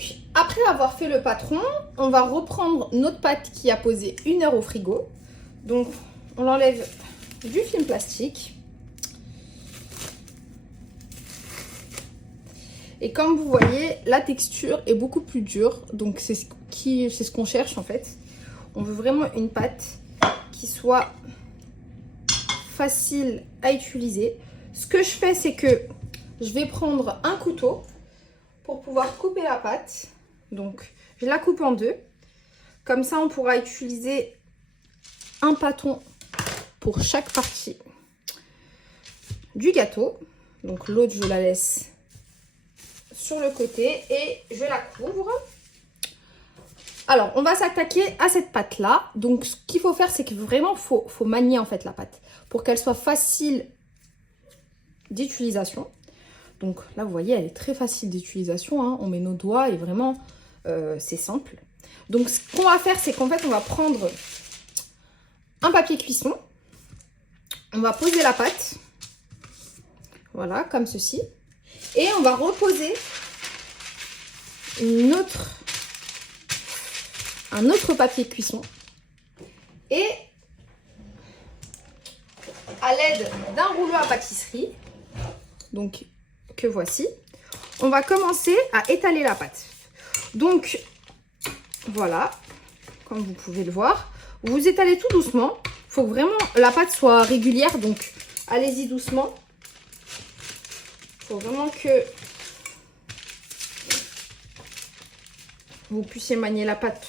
Donc, après avoir fait le patron, on va reprendre notre pâte qui a posé 1 heure au frigo. Donc, on l'enlève du film plastique. Et comme vous voyez, la texture est beaucoup plus dure. Donc, c'est ce qu'on cherche en fait. On veut vraiment une pâte qui soit facile à utiliser. Ce que je fais, c'est que je vais prendre un couteau pour pouvoir couper la pâte. Donc, je la coupe en deux. Comme ça, on pourra utiliser un bâton pour chaque partie du gâteau. Donc, l'autre, je la laisse sur le côté et je la couvre. Alors, on va s'attaquer à cette pâte-là. Donc, ce qu'il faut faire, c'est que vraiment, faut manier en fait la pâte pour qu'elle soit facile d'utilisation. Donc là, vous voyez, elle est très facile d'utilisation, hein. On met nos doigts et vraiment, c'est simple. Donc, ce qu'on va faire, c'est qu'en fait, on va prendre un papier cuisson. On va poser la pâte. Voilà, comme ceci. Et on va reposer un autre papier cuisson. Et à l'aide d'un rouleau à pâtisserie, donc que voici, on va commencer à étaler la pâte. Donc voilà, comme vous pouvez le voir, vous étalez tout doucement. Il faut que vraiment la pâte soit régulière, donc allez-y doucement. Il faut vraiment que vous puissiez manier la pâte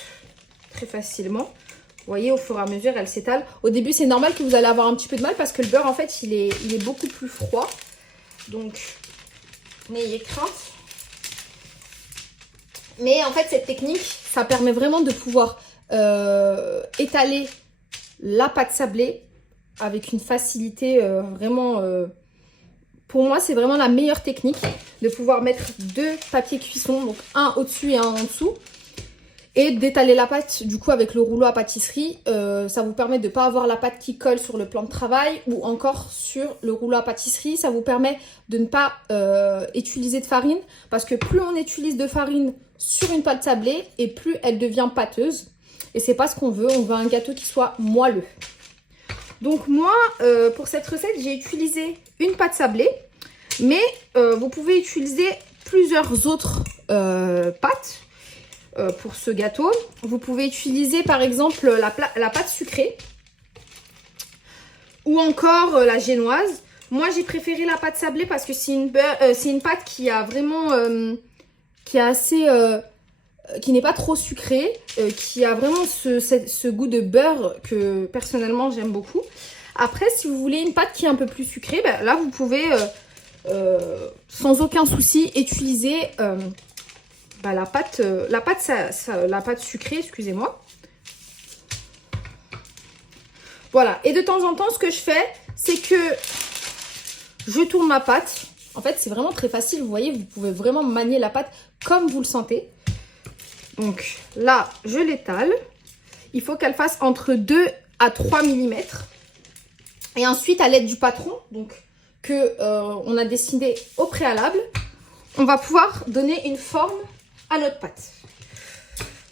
très facilement. Vous voyez, au fur et à mesure, elle s'étale. Au début, c'est normal que vous allez avoir un petit peu de mal parce que le beurre, en fait, il est beaucoup plus froid. Donc, n'ayez crainte. Mais en fait, cette technique, ça permet vraiment de pouvoir étaler la pâte sablée avec une facilité vraiment... pour moi, c'est vraiment la meilleure technique de pouvoir mettre 2 papiers cuisson, donc un au-dessus et un en dessous. Et d'étaler la pâte du coup avec le rouleau à pâtisserie, ça vous permet de ne pas avoir la pâte qui colle sur le plan de travail ou encore sur le rouleau à pâtisserie. Ça vous permet de ne pas utiliser de farine parce que plus on utilise de farine sur une pâte sablée et plus elle devient pâteuse. Et c'est pas ce qu'on veut, on veut un gâteau qui soit moelleux. Donc moi, pour cette recette, j'ai utilisé une pâte sablée, mais vous pouvez utiliser plusieurs autres pâtes. Pour ce gâteau, vous pouvez utiliser par exemple la pâte sucrée ou encore la génoise. Moi, j'ai préféré la pâte sablée parce que c'est une pâte qui a vraiment, qui n'est pas trop sucrée, qui a vraiment ce goût de beurre que personnellement j'aime beaucoup. Après, si vous voulez une pâte qui est un peu plus sucrée, ben, là vous pouvez sans aucun souci utiliser la pâte sucrée, excusez-moi. Voilà, et de temps en temps, ce que je fais, c'est que je tourne ma pâte. En fait, c'est vraiment très facile, vous voyez, vous pouvez vraiment manier la pâte comme vous le sentez. Donc là, je l'étale. Il faut qu'elle fasse entre 2 à 3 mm. Et ensuite, à l'aide du patron, donc on a dessiné au préalable, on va pouvoir donner une forme à notre pâte.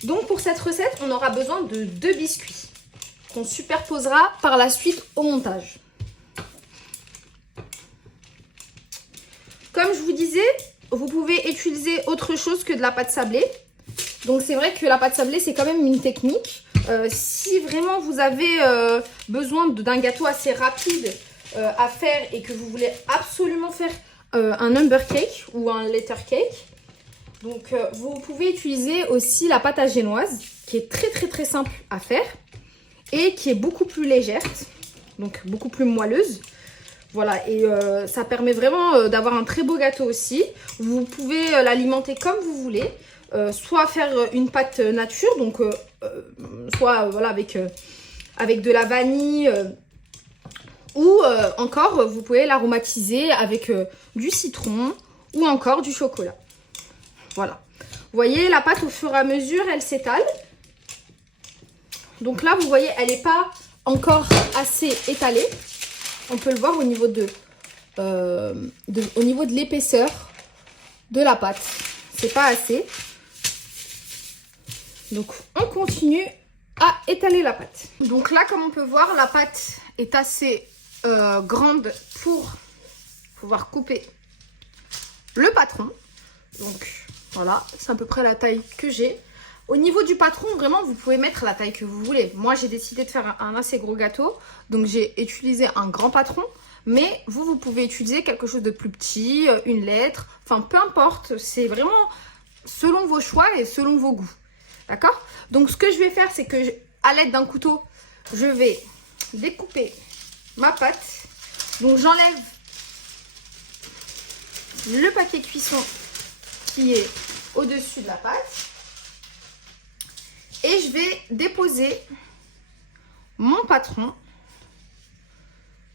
Donc pour cette recette, on aura besoin de 2 biscuits qu'on superposera par la suite au montage. Comme je vous disais, vous pouvez utiliser autre chose que de la pâte sablée. Donc c'est vrai que la pâte sablée, c'est quand même une technique. Si vraiment vous avez besoin d'un gâteau assez rapide à faire et que vous voulez absolument faire un number cake ou un letter cake, donc vous pouvez utiliser aussi la pâte à génoise qui est très simple à faire et qui est beaucoup plus légère, donc beaucoup plus moelleuse. Voilà, et ça permet vraiment d'avoir un très beau gâteau aussi. Vous pouvez l'alimenter comme vous voulez, soit faire une pâte nature, donc soit voilà, avec de la vanille, ou encore vous pouvez l'aromatiser avec du citron ou encore du chocolat. Voilà, vous voyez la pâte au fur et à mesure elle s'étale. Donc là vous voyez elle n'est pas encore assez étalée. On peut le voir au niveau de l'épaisseur de la pâte. C'est pas assez. Donc on continue à étaler la pâte. Donc là, comme on peut voir, la pâte est assez grande pour pouvoir couper le patron. Donc voilà, c'est à peu près la taille que j'ai. Au niveau du patron, vraiment, vous pouvez mettre la taille que vous voulez. Moi, j'ai décidé de faire un assez gros gâteau. Donc, j'ai utilisé un grand patron. Mais vous pouvez utiliser quelque chose de plus petit, une lettre. Enfin, peu importe. C'est vraiment selon vos choix et selon vos goûts. D'accord? Donc, ce que je vais faire, c'est que à l'aide d'un couteau, je vais découper ma pâte. Donc, j'enlève le papier cuisson qui est au-dessus de la pâte. Et je vais déposer mon patron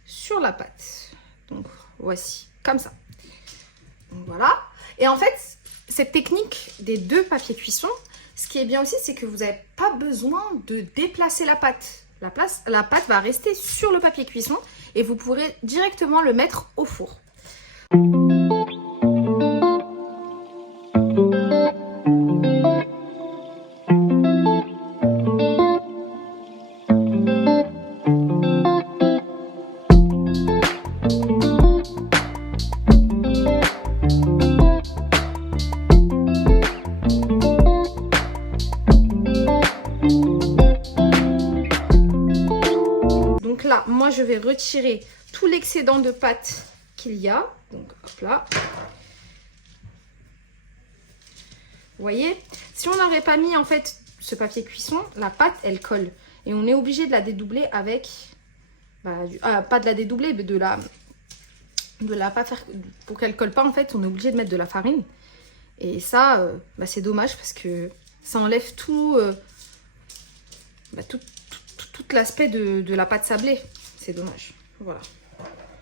sur la pâte. Donc, voici, comme ça. Donc, voilà. Et en fait, cette technique des 2 papiers cuisson, ce qui est bien aussi, c'est que vous n'avez pas besoin de déplacer la pâte. La pâte va rester sur le papier cuisson et vous pourrez directement le mettre au four. Là, moi, je vais retirer tout l'excédent de pâte qu'il y a. Donc, hop là. Vous voyez, si on n'aurait pas mis, en fait, ce papier cuisson, la pâte, elle colle. Et on est obligé de la dédoubler avec... pas de la dédoubler, mais de la pas faire... Pour qu'elle colle pas, en fait, on est obligé de mettre de la farine. Et ça, c'est dommage parce que ça enlève tout... tout l'aspect de la pâte sablée. C'est dommage. Voilà.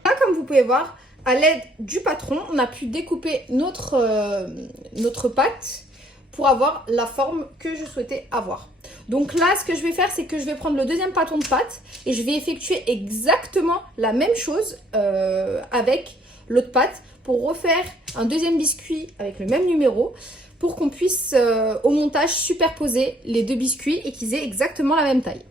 Là, comme vous pouvez voir, à l'aide du patron, on a pu découper notre pâte pour avoir la forme que je souhaitais avoir. Donc là, ce que je vais faire, c'est que je vais prendre le deuxième patron de pâte et je vais effectuer exactement la même chose avec l'autre pâte pour refaire un deuxième biscuit avec le même numéro pour qu'on puisse au montage superposer les 2 biscuits et qu'ils aient exactement la même taille.